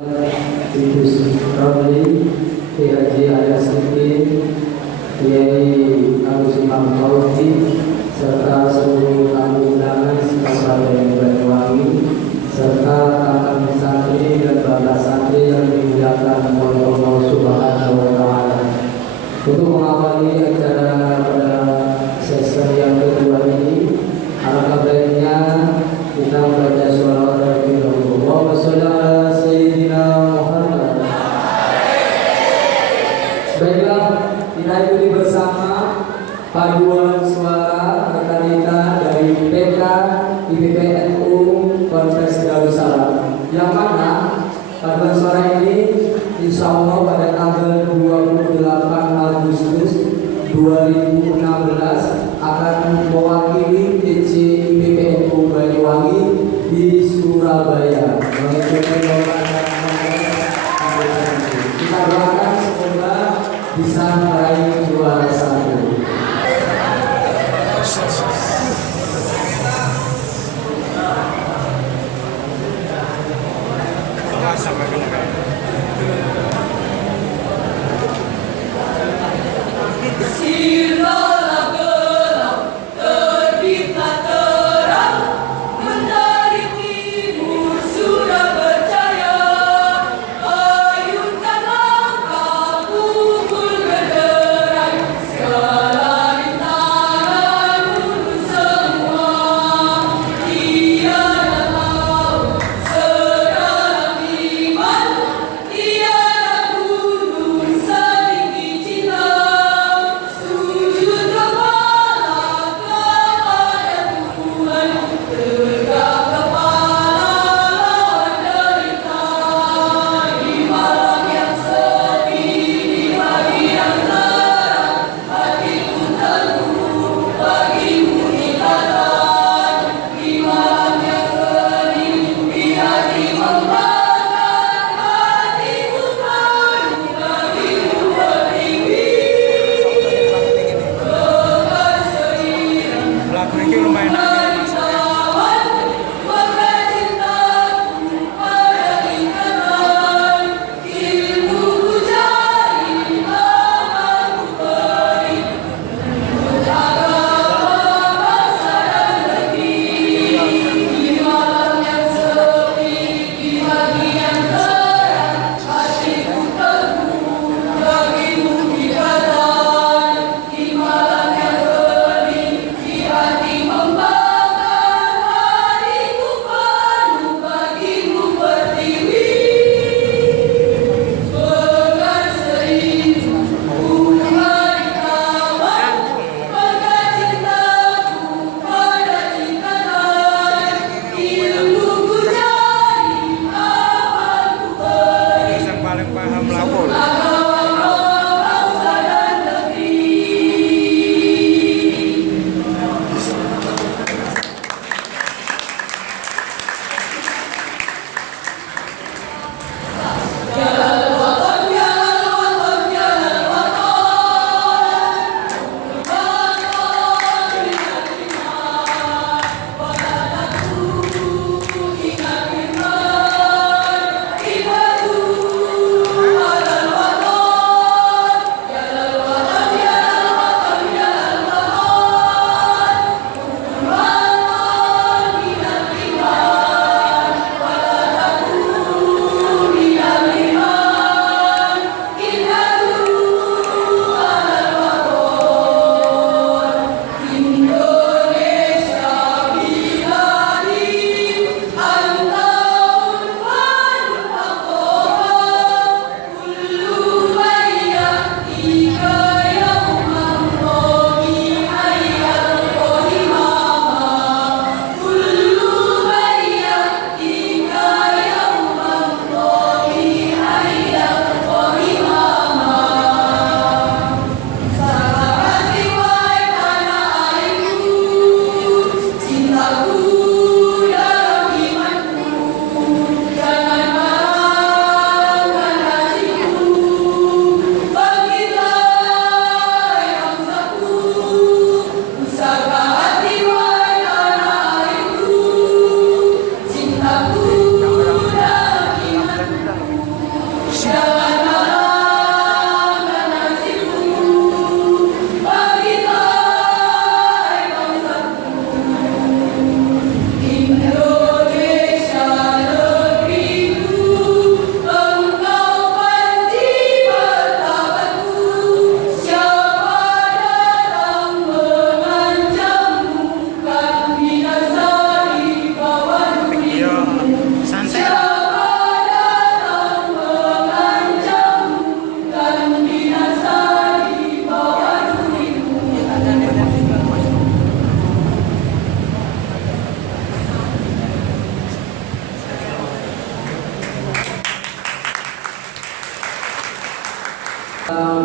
Ibu Ramli, Haji Ayas Siti, Kiai Agus Imam Tauhid, serta seluruh tamu undangan Kabupaten Banyuwangi, serta kawan santri dan bapak santri yang dimuliakan oleh Allah Subhanahu wa Ta'ala. Untuk mengawali acara pada sesi yang kedua ini, alangkah baiknya kita membaca sholawat terlebih dahulu. Allahumma sholli ala sayyidina Muhammad. Baiklah, kita ikuti bersama paduan suara rekan kita dari PK IPPNU Ponpes Darussalam, yang mana paduan suara ini insya Allah pada tanggal 28 Agustus 2016 akan mewakili TC IPPNU Banyuwangi di Surabaya mengikuti lomba. Kita doakan semoga bisa meraih juara satu. Sudah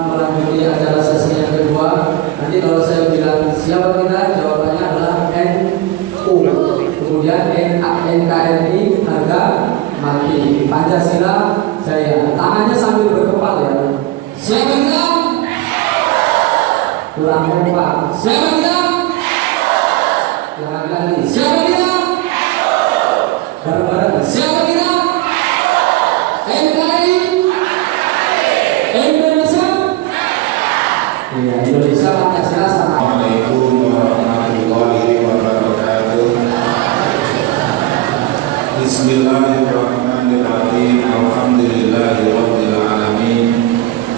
Melanjuti acara sesi yang kedua. Nanti kalau saya bilang siapa kita, jawabannya adalah NU. Kemudian NKRI harga mati. Pancasila jaya. Tangannya sambil berkepal ya. Siapa kita? Kurang kompak. Siapa kita? Jangan ganti. Siapa kita? Bareng-bareng. Siapa kita? NKRI. Indonesia. Iya, Indonesia Pancasila sama. Assalamualaikum warahmatullahi wabarakatuh. Bismillahirrahmanirrahim. Alhamdulillahirabbil alamin.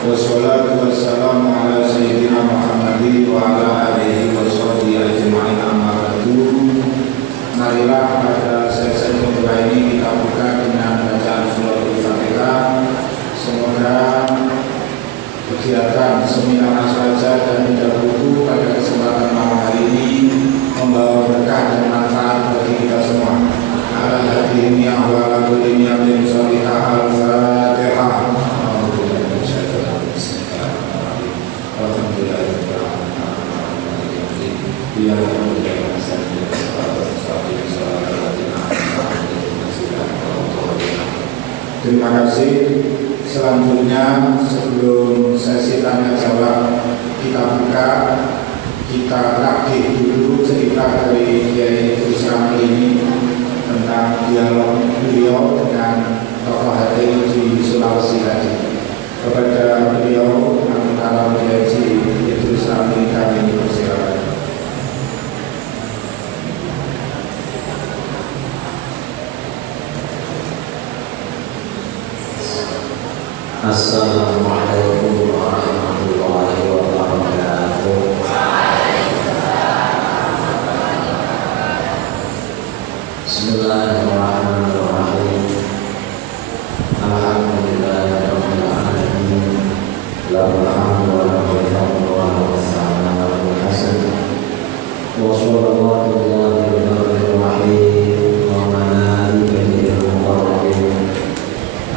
Wassalatu wassalamu ala sayyidina Muhammadin wa ala alihi wa sahbihi ajma'in, amma ba'du. Marilah pada sesi kedua ini kita buka dengan bacaan surah Al-Fatihah. Semoga kegiatan seminar saja dan tidak buku pada kesempatan malam hari ini membawa berkah dan manfaat bagi kita semua. Al-Fatihah wa al-Fatihah al-Fatihah. Terima kasih. Selanjutnya sebelum sesi tanya jawab kita buka, kita tagih dulu cerita dari Kiai Rusam ini tentang dialog beliau dengan tokoh hati di Sulawesi tadi. Kepada beliau kalau Kiai Rusam ini kami persilakan. Assalamualaikum warahmatullahi wabarakatuh. Bismillahirrahmanirrahim. Alhamdulillahirabbil alamin. Lahul hamdu wa lahul fadlu wa lahus sana'u wa lahul hasan. Wa sallallahu ala nabiyyil rahim wa malaikatihi muqarrabin.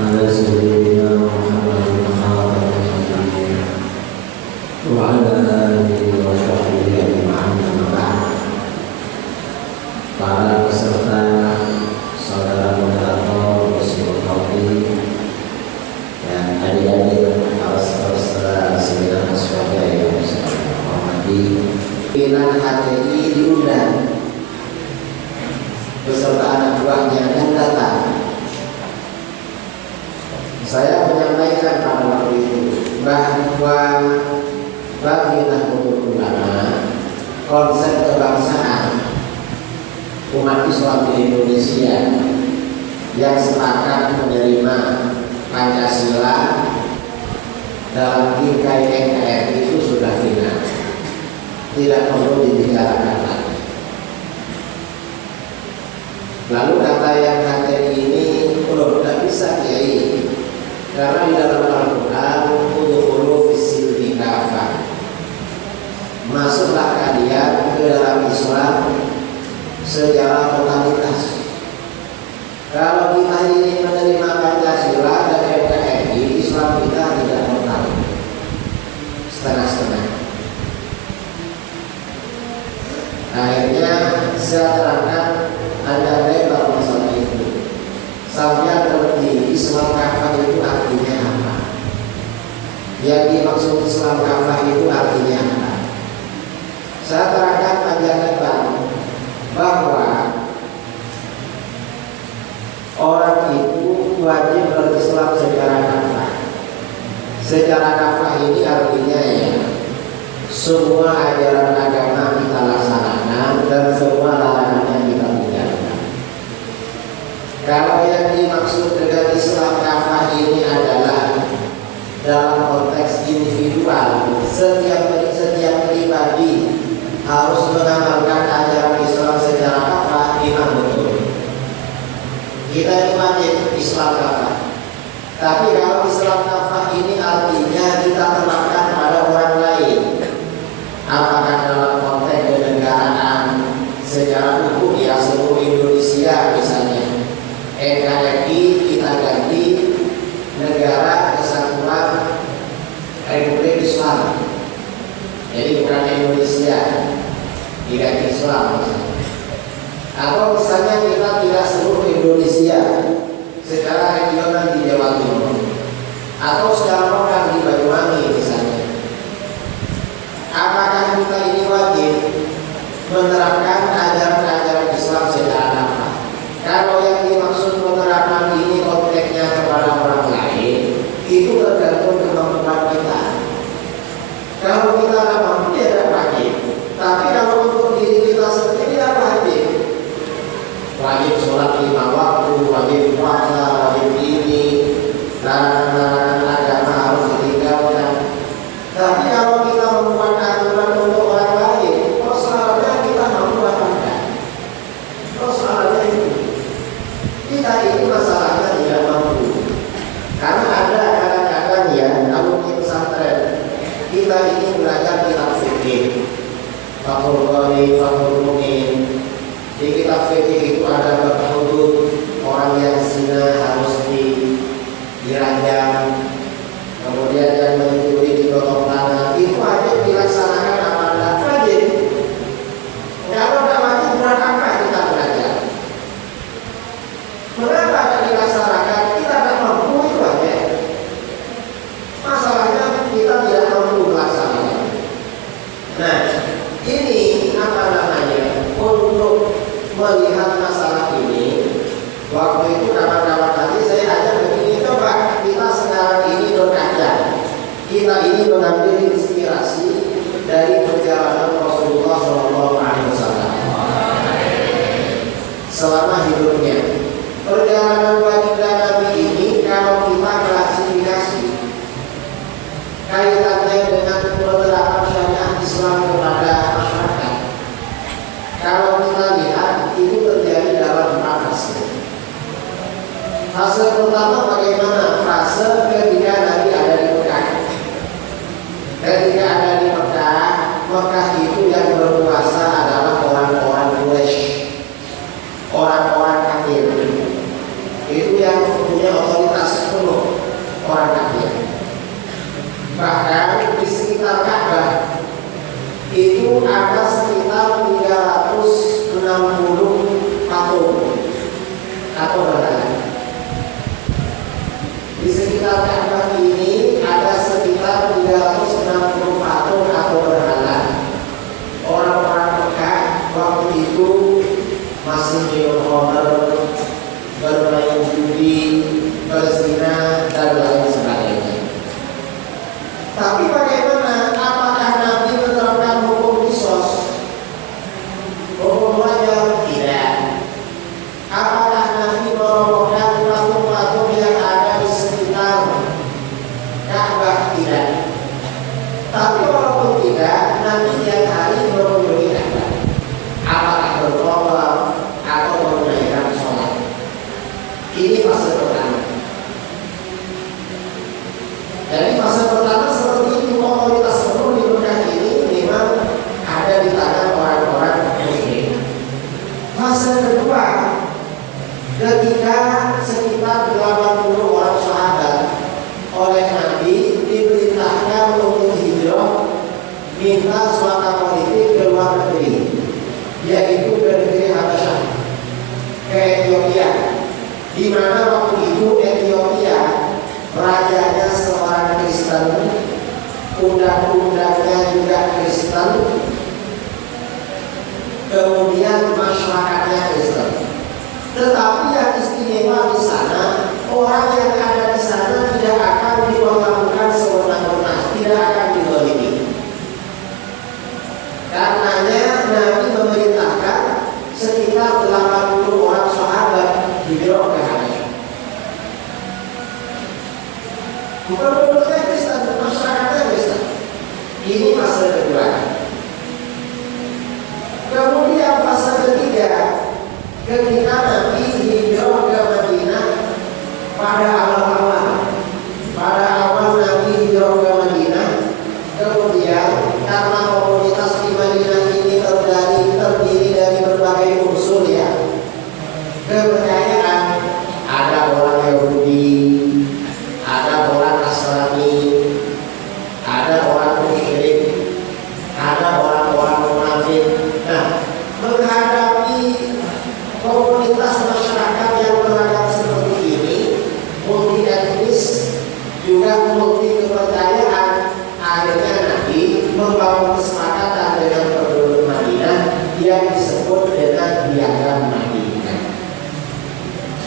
Ala sayyidina وعلى آله وصحبه أجمعين. Para peserta, saudara moderator, Bismillahirrahmanirrahim, dan adik-adik peserta seminar sebagai yang saya hormati, pimpinan HTI diundang beserta anak buahnya dan datang. Saya menyampaikan pada waktu itu bahwa bagi Nahdlatul Ulama, konsep kebangsaan umat Islam di Indonesia yang sepakat menerima Pancasila dalam bingkai NKRI itu sudah final, tidak perlu dibicarakan lagi. Lalu kata yang HTI ini belum tidak bisa kiai, karena di dalam Al-Quran udkhulu fis-silmi kafah, masuklah kalian ke dalam Islam secara totalitas. Kalau kita ini menerima Pancasila dan NKRI, Islam kita tidak total, setengah-setengah. Akhirnya saya terangkan ada lebar masalah itu. Saya mengerti Islam kafah itu artinya apa? Yang dimaksud Islam kafah itu artinya apa? Saya terangkan panjang lebar bahwa orang itu wajib berislam secara kafah. Secara kafah ini artinya ya, semua ajaran agama kita laksanakan dan semua larangannya kita tinggalkan. Kalau yang dimaksud dengan Islam kafah ini adalah dalam konteks individual, setiap pribadi harus mengamalkan ajaran Islam secara kafah, memang betul. Kita itu wajib Islam kafah. Tapi kalau Islam kafah ini artinya kita terapkan pada orang lain, apakah dalam konteks kenegaraan secara hukum ya seluruh Indonesia misalnya, NKRI kita ganti negara kesatuan atau sedang makan di Banyuwangi misalnya. Apakah kita ini wajib menerapkan ajaran-ajaran Islam secara nafas? Kalau yang dimaksud penerapan ini konteksnya kepada orang lain, itu tergantung kemampuan kita. Kalau kita tidak mampu, ya tidak wajib. Tapi kalau untuk diri kita sendiri, tidak wajib. Wajib sholat 5 waktu, wajib puasa, wajib ini, larangan-larangan agama harus ditinggalkan. Tapi kalau kita membuat aturan untuk orang lain, persoalannya kita mampu atau tidak? Persoalannya itu. Kita ini masalahnya tidak mampu. Karena ada kadang-kadang ya, alumni pesantren, kita ini belajar kitab fikih, Fathul Ghani, Fathul Mu'in. Di kitab fikih itu ada bab hudud, orang yang zina harus diranjam, kemudian yang mencuri dipotong tangan. Itu aja dilaksanakan apa tidak wajib. Kalau tidak wajib, buat apa kita belajar? Mengapa tidak dilaksanakan? Kita tidak mampu, itu aja. Masalahnya kita tidak mampu melaksanakan. Nah, ini apa namanya? Untuk melihat masalah ini, waktu itu kawan-kawan tadi saya ajak begini, coba kita sekarang ini berkaca, kita ini mengambil inspirasi dari perjalanan Rasulullah SAW selama hidupnya. Perjalanan baginda Nabi ini kalau kita klasifikasi kaitannya dengan penerapan syariat Islam kepada masyarakat, kalau kita lihat itu terjadi dalam 4 fase. Fase pertama bagaimana? Fase ketika Nabi ada di Mekah. Ketika ada di Mekah, Mekah itu yang berkuasa adalah orang-orang Quraisy, orang-orang kafir. Itu yang punya otoritas penuh, orang kafir. Bahkan di sekitar Ka'bah itu ada sekitar 360 patung atau berhala. Di sekitar Ka'bah ini ada sekitar 360 patung atau berhala. Orang-orang Mekah waktu itu masih minum khamr, bermain judi, berzina dan lain sebagainya. Tapi bagaimana? Apakah Nabi menerapkan hukum qisas? Hukum wajar? Tidak. Apakah Nabi merobohkan patung-patung yang ada di sekitar Ka'bah? Tidak. Tapi walaupun tidak, Nabi tiap hari mengunjungi Ka'bah. Apakah bertawaf atau menunaikan sholat? Ini fase pertama. Jadi fase pertama seperti itu, otoritas penuh di Mekah ini memang ada di tangan orang-orang muslim. Fase kedua, ketika sekitar 80 orang sahabat oleh Nabi diperintahkan untuk hijrah, minta suaka politik ke luar negeri, yaitu ke negeri Habasyah, ke Ethiopia, di mana waktu itu Ethiopia rajanya seorang Kristen, undang-undangnya juga Kristen, kemudian masyarakatnya Kristen. Tetapi yang istimewa di sana, orang yang ada di sana tidak akan diperlakukan sewenang-wenang, tidak akan dizalimi. Karenanya Nabi memerintahkan sekitar 80 orang sahabat hijrah ke Habasyah. Bukan penduduknya Kristen, masyarakatnya Kristen. Ini fase kedua. Kemudian fase ketiga, ketika Nabi hijrah ke Madinah pada awal-awal. Pada awal Nabi hijrah ke Madinah, kemudian karena komunitas di Madinah ini terdiri dari berbagai unsur ya, kepercayaan, ada orang Yahudi, ada orang Nasrani, ada orang musyrik, juga multi kepercayaan. Akhirnya Nabi membangun kesepakatan dengan penduduk Madinah yang disebut dengan piagam Madinah.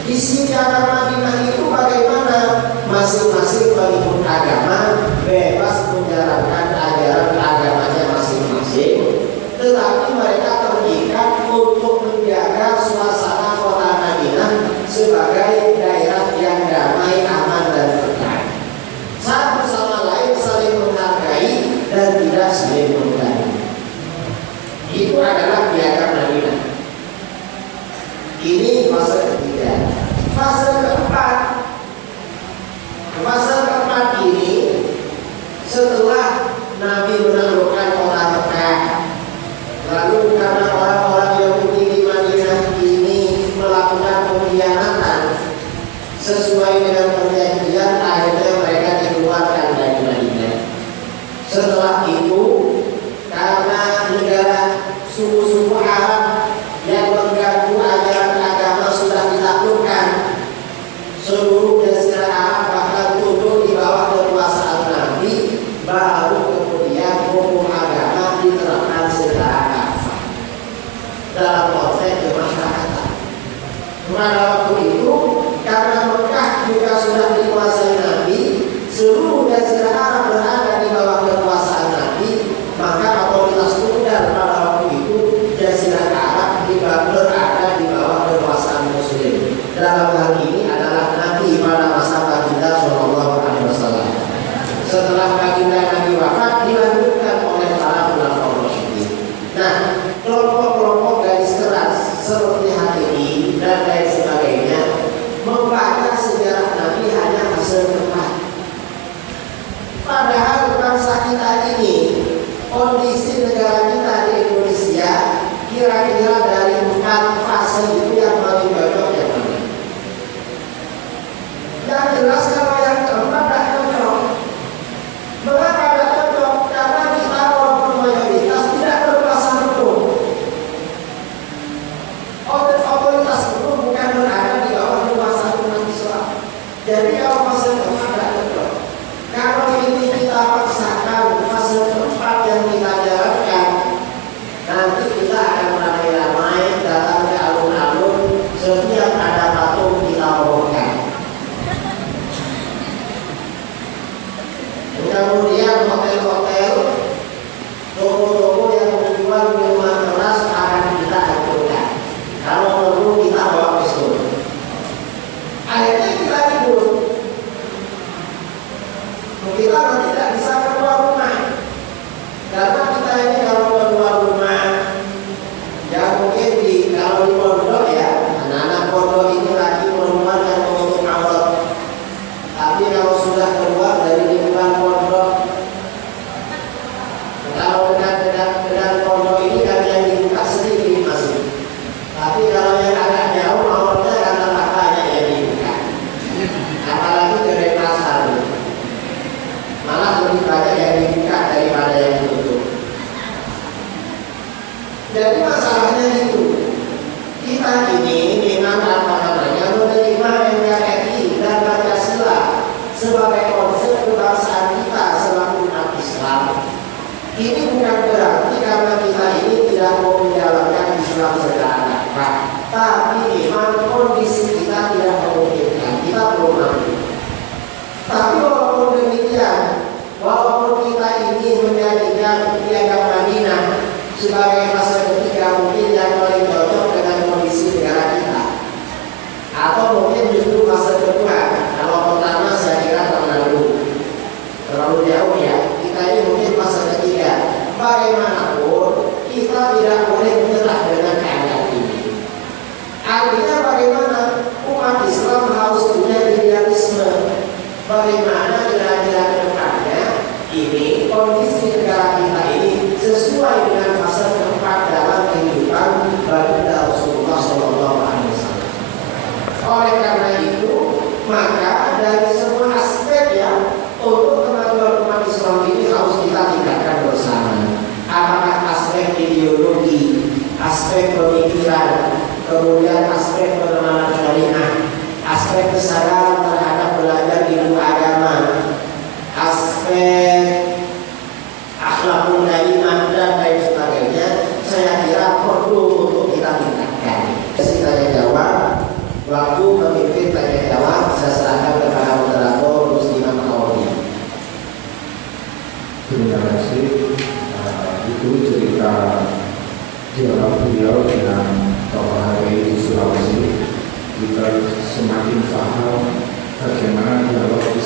Isi piagam Madinah itu bagaimana? Masing-masing pengikut agama bebas menjalankan ajaran agamanya masing-masing, tetapi mereka terikat untuk menjaga suasana kota Madinah sebagai daerah yang damai, aman, dan berkah. Satu sama lain saling menghargai dan tidak saling mengganggu. Itu adalah piagam Madinah. Ini fase ketiga. Fase keempat ini setelah Nabi menaklukkan kota Mekah, lalu karena orang-orang Yahudi di Madinah ini melakukan pengkhianatan sesuai dengan perjanjian, akhirnya mereka dikeluarkan dari Madinah. Setelah itu, karena negara suku-suku Arab yang mengganggu ajaran agama sudah ditaklukkan, seluruh Jazirah Arab bahkan tunduk di bawah kekuasaan Nabi, baru kemudian hukum agama diterapkan secara kafah dalam konteks kemasyarakatan. Pada waktu itu, karena Mekah juga sudah dikuasai Nabi, seluruh Jazirah Arab berada di bawah kekuasaan Nabi, maka otoritas tunggal pada waktu itu Jazirah Arab berada di bawah kekuasaan Muslim. Dalam hal ini adalah Nabi pada masa baginda Shallallahu Alaihi Wasallam. Setelah baginda Nabi wafat, dilanjutkan oleh para ulama Rasyidin. Nah, kelompok-kelompok garis keras seperti HTI dan lain sebagainya membaca sejarah Nabi hanya hasil tepat. Padahal bangsa kita ini, kondisi negara kita di Indonesia, kira-kira dari 4 fase itu yang paling cocok yang mana? Yang jelas kalau yang keempat tidak cocok. Mengapa tidak cocok? Karena kita walaupun mayoritas tidak berkuasa penuh. Otoritas penuh bukan berada di bawah kekuasaan umat Islam. Jadi kalau fase keempat tidak cocok. Kalau ini kita paksakan fase keempat yang kita jalankan, nanti kita akan ramai-ramai datang ke alun-alun, setiap ada patung kita robohkan. Kemudian hotel-hotel, toko-toko yang menjual minuman keras akan kita hancurkan. Kalau perlu kita bawa pistol. Akhirnya kita ribut. Kita tidak bisa keluar rumah. Karena kita ini kalau keluar rumah, ya mungkin kalau di pondok ya, anak-anak pondok ini lagi keluar dan menutup aurat. Tapi kalau sudah keluar dari lingkungan pondok, kalau dengan pondok ini kan yang dibuka sedikit masih. Tapi kalau yang agak jauh auratnya kan tetap banyak yang dibuka. Apalagi dari pasar, malah lebih banyak yang dibuka daripada yang ditutup. Jadi masalahnya itu, kita ini memang menerima NKRI dan Pancasila sebagai konsep kebangsaan kita selaku umat Islam. Ini bukan berarti karena kita ini tidak mau menjalankan Islam secara akal, tapi memang kondisi kita tidak memungkinkan, kita belum mampu. Tapi walaupun demikian, walaupun kita ini menjadikan piagam Madinah sebagai fase ketiga mungkin yang paling cocok dengan kondisi negara kita, atau mungkin justru fase kedua. Kalau pertama saya kira terlalu jauh ya. Kita ini mungkin fase ketiga. Bagaimanapun kita tidak boleh menyerah dengan keadaan ini. Artinya bagaimana umat Islam harus punya idealisme. Bagaimana kira-kira ke depannya ini kondisi negara kita ini sesuai dengan fase keempat dalam kehidupan baginda Rasulullah SAW. Oleh karena itu, maka dari semua aspek ya untuk kemajuan umat Islam ini harus kita tingkatkan bersama. Apakah aspek ideologi, aspek pemikiran, kemudian aspek penemanan syariah, aspek kesadaran terhadap belajar ilmu agama,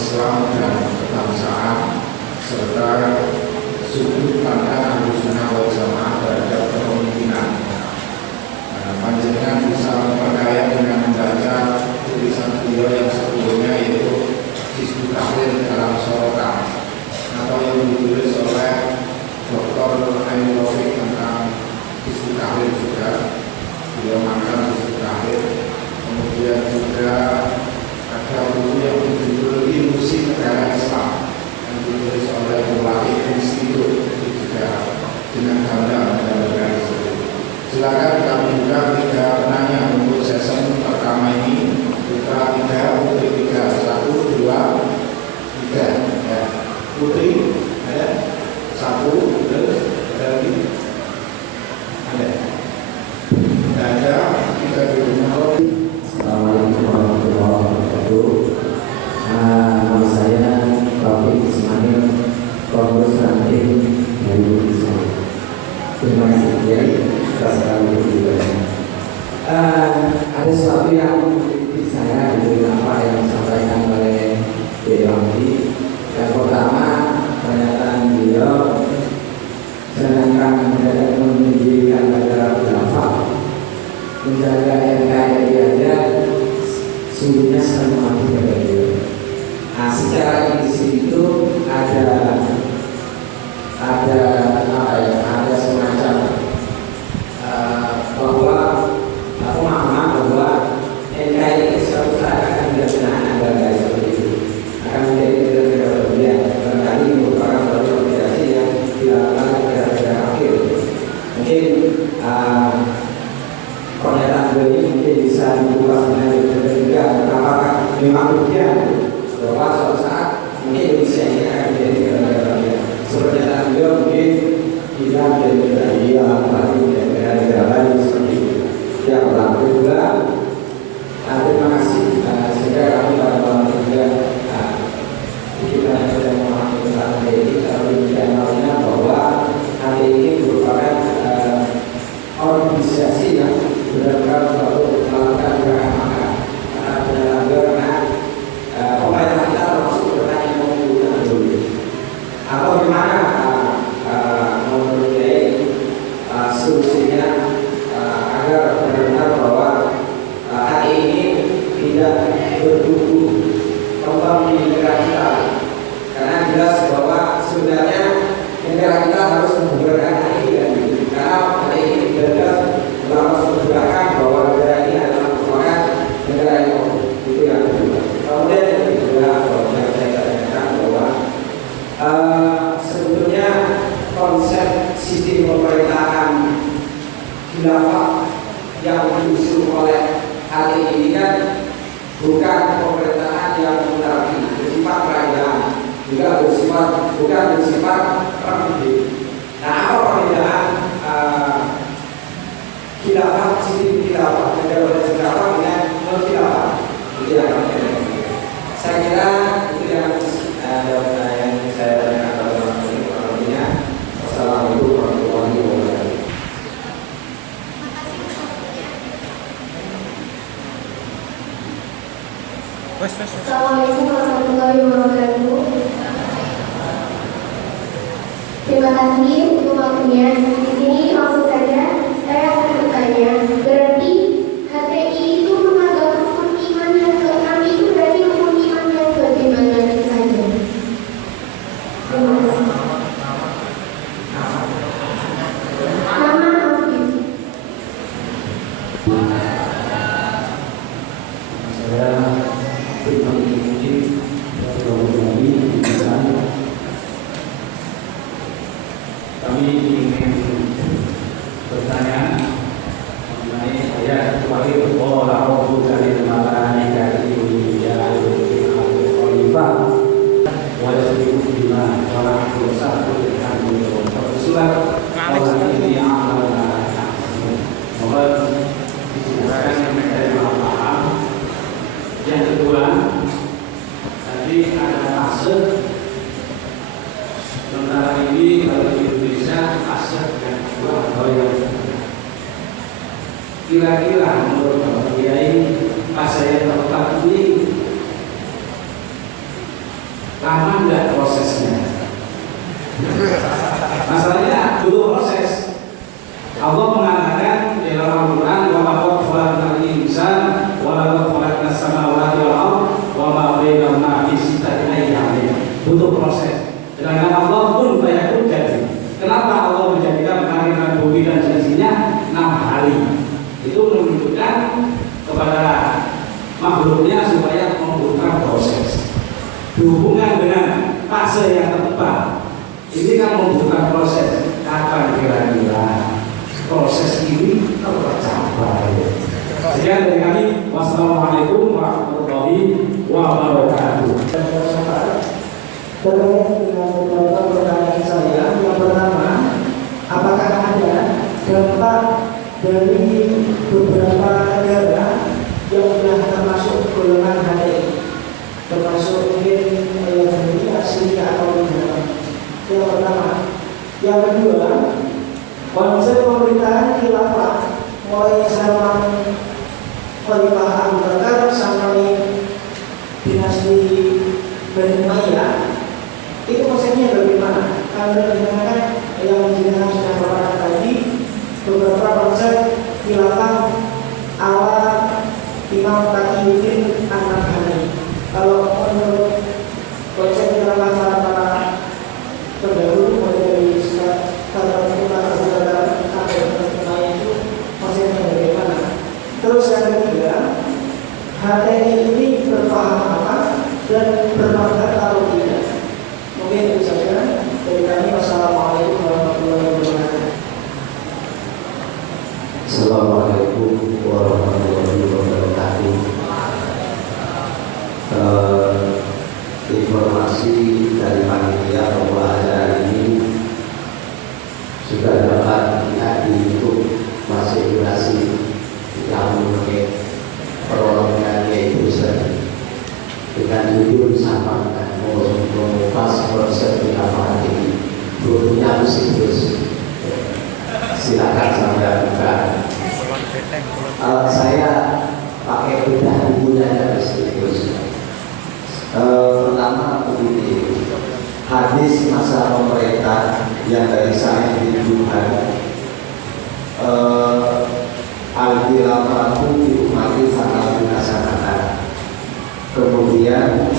Islam dan kebangsaan serta sudut pandang Ahlussunnah wal Jamaah terhadap kepemimpinan. Panjenengan bisa memperkaya dengan membaca tulisan beliau yang sebelumnya, yaitu Hizbut Tahrir dalam Sorotan, atau yang ditulis oleh Dr. Ainul Rafiq tentang Hizbut Tahrir juga. Beliau makan Hizbut Tahrir. Kemudian juga ada buku yang berjudul Ilusi Negara Islam yang ditulis oleh Mulai Institut, itu juga dengan gambar negara Islam. Silakan kami buka 3 penanya untuk sesi pertama ini. Putra 3, putri 3. 1, 2, 3. Ya. Putri ada 1, terus ada lagi. Ada. Ada. Kita dulu. Assalamualaikum warahmatullahi wabarakatuh. Nama saya Taufik Ismail, Pengurus Ranting dari Indonesia. Terima kasih ya, atas kami juga. Ada sesuatu yang mengikuti saya dari apa yang disampaikan oleh Dewanti. Yang pertama, pernyataan beliau sedangkan mendadak mendirikan negara khilafah, menjaga NKRI aja sungguhnya sangat mati pada dia. Nah, secara isi itu ada ada semacam bahwa aku memahami bahwa NKRI suatu saat akan dilaksanakan negara seperti itu, akan menjadi negara berlian. Barangkali merupakan suatu organisasi yang dilakukan negara-negara akhir. Mungkin pernyataan beliau ini mungkin bisa dibuka sebenarnya juga apakah memang demikian bahwa suatu saat mungkin Indonesia ini akan menjadi negara bagian. Pernyataan beliau mungkin tidak menjadi negara dia, tapi menjadi negara lain seperti itu. Yang pertama, kedua, terima kasih sehingga kami pada malam ini juga kita sudah memahami tentang HTI, tapi channelnya bahwa HTI ini merupakan organisasi yang benar-benar untuk melakukan gerakan makan. Karena pemerintah kita termasuk bertanya yang menggunakan dulu. Atau gimana menurut saya solusinya agar benar-benar bahwa HTI ini tidak bertumbuh kembang di negara kita. Karena jelas bahwa sebenarnya negara kita harus membubarkan HTI kan gitu. Karena HTI ini jelas melakukan pergerakan bahwa negara ini adalah merupakan negara yang itu yang kedua. Kemudian yang kedua, yang saya tanyakan bahwa sebetulnya konsep sistem pemerintahan khilafah yang diusung oleh HTI ini kan bukan pemerintahan yang bersifat kerajaan, juga bukan bersifat republik. Nah, apa perbedaan khilafah, sistem khilafah, negara khilafah dengan non khilafah? Itu yang kami tanyakan. Saya kira itu yang saya tanyakan pada malam ini. Wassalamualaikum warahmatullahi wabarakatuh. Assalamualaikum warahmatullahi wabarakatuh. Terima kasih untuk waktunya. Di sini langsung saja saya akan bertanya. Berarti HTI itu menganggap rukun iman yang keenam itu berarti rukun iman yang bagaimana saja? Terima kasih. Nama Afif. Saya mungkin kami ingin bertanya mengenai ayat wahid Allahu dari malaikati ya al-khalifah wa yasbiqu bima wa nahnu sa'atu bihamdihi surat al-ladzi ya'lamu moga disebutkan dari paham. Yang kedua, tadi ada fase tentara ini kalau di Indonesia fase yang kedua atau yang kira-kira menurut Bapak Kiai fase yang keempat ini Lama enggak prosesnya? Masalahnya butuh proses. Allah mengatakan di dalam Al-Quran, wa laqad khalaqnal insana wa laqad khalaqnas samawati wal ardha wa ma bainahuma fi sittati ayyamin. Butuh proses. Sedangkan Allah pun fayakun jadi. Kenapa Allah menjadikan kelahiran bumi dan jenisnya 6 hari? Itu menunjukkan kepada makhluknya supaya membutuhkan proses. Berhubungan dengan fase yang tepat, ini kan membutuhkan proses. Kapan kira-kira proses ini tercapai? Sekian dari kami. Wassalamualaikum warahmatullahi wabarakatuh. Terkait dengan beberapa pertanyaan saya, yang pertama, apakah ada dampak dari beberapa negara yang sudah termasuk golongan HTI, termasuk mungkin Indonesia, Syria atau Iran? Yang pertama. Yang kedua, konsep pemerintahan khilafah mulai zaman Khalifah Abu Bakar sampai dinasti Bani Umayyah, itu konsepnya bagaimana? Karena dikatakan yang jenengan sudah paparkan tadi, beberapa konsep khilafah ala Imam Taqiyuddin An-Nabhani. Kalau menurut konsep khilafah para pendahulu, mulai dari Khalifah sampai Umayyah, itu konsepnya bagaimana? Terus yang ketiga, HTI ini berpaham apa dan bermakna atau tidak? Mungkin itu saja dari kami. Wassalamualaikum warahmatullahi wabarakatuh. Assalamualaikum warahmatullahi wabarakatuh. Informasi dari panitia bahwa acara ini sudah dapat dilihat di YouTube masih durasi 30 menit. Prolognya yaitu dengan judul sama dengan mengupas konsep khilafah ini. Bukunya Situs. Silakan saya buka. Saya pakai bedah bukunya dari Situs. Pertama begini, hadis masa pemerintah yang dari saya dituduhkan al-khilafatu di umati sangat dilaksanakan. Kemudian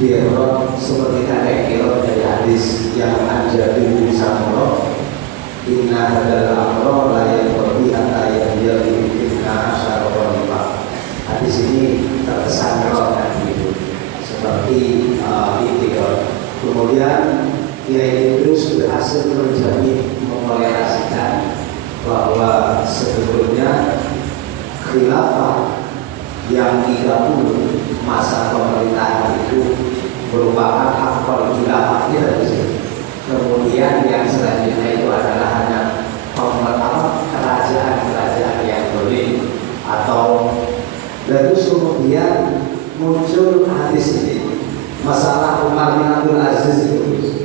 dirot seperti kata kirot dari hadis yang ada di Samuro, inna hadal amro layak berbi hatta yang dia dibikinkan asyara khalifah. Hadis ini terkesan kan gitu, seperti itikad. Kemudian Kiai Idrus berhasil menjamin memolerasikan bahwa sebetulnya khilafah yang 30 masa pemerintahan itu merupakan akbar khilafahnya. Kemudian yang selanjutnya itu adalah hanya kerajaan-kerajaan yang boleh atau lalu kemudian muncul hadis ini masalah Umar bin Abdul Aziz itu.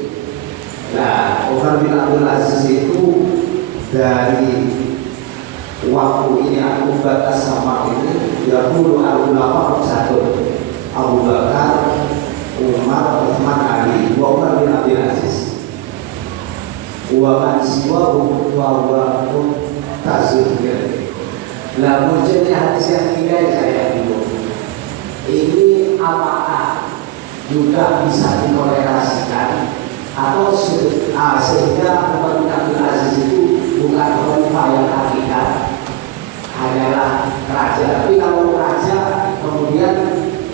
Nah, Umar bin Abdul Aziz itu dari waktu ini aku batas sama ini ya dulu al-ulama satu Abu Bakar, Umar, Utsman, Ali, Umar bin Abdul Aziz. Wa man siwahu wa huwa tazir. Lah munculnya hadis yang ketiga yang saya bingung. Ini apakah juga bisa dikolerasikan atau sehingga Umar bin Abdul Aziz itu bukan khalifah yang hakikat, hanyalah raja. Tapi kalau raja kemudian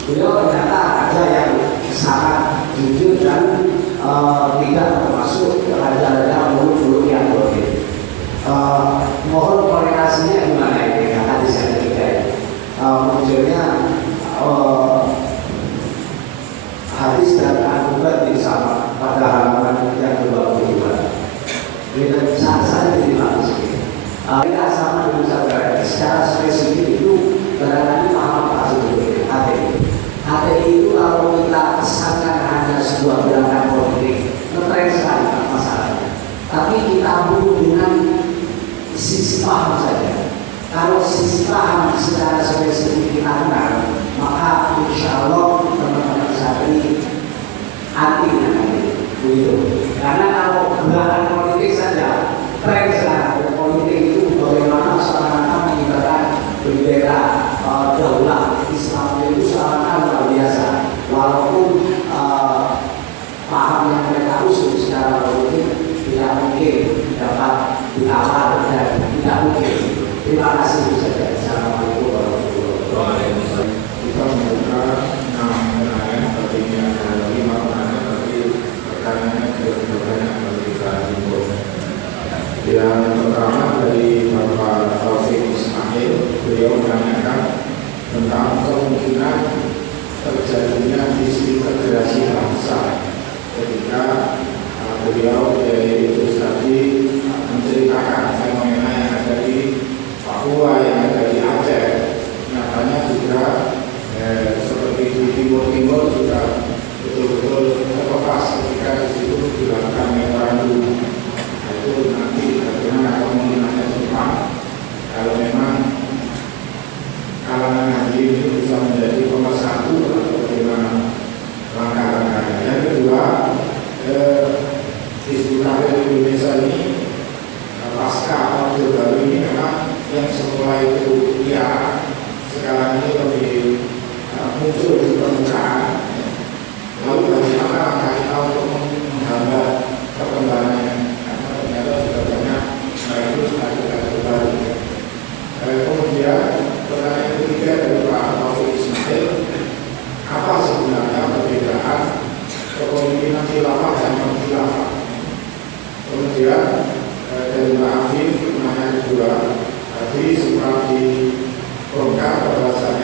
beliau ternyata raja yang sangat jujur dan tidak termasuk raja-raja muluk-muluk yang boleh. Mohon koordinasinya gimana ini dengan hadis yang ketiga ini? Munculnya hadis dari Abu Bakar bin Sama pada halaman yang 25. Dengan saya jadi bagus. Kita sama dengan saudara secara spesifik itu barangkali paham apa sebetulnya HTI. HTI itu kalau kita kesankan hanya sebuah gerakan politik, ngetren sekali masalahnya. Tapi kita butuh dengan sisi paham saja. Kalau sisi paham secara spesifik kita kenal, maka insya Allah teman-teman santri kemudian dari Pak Afif nanya kedua tadi sempat dibongkar bahwasanya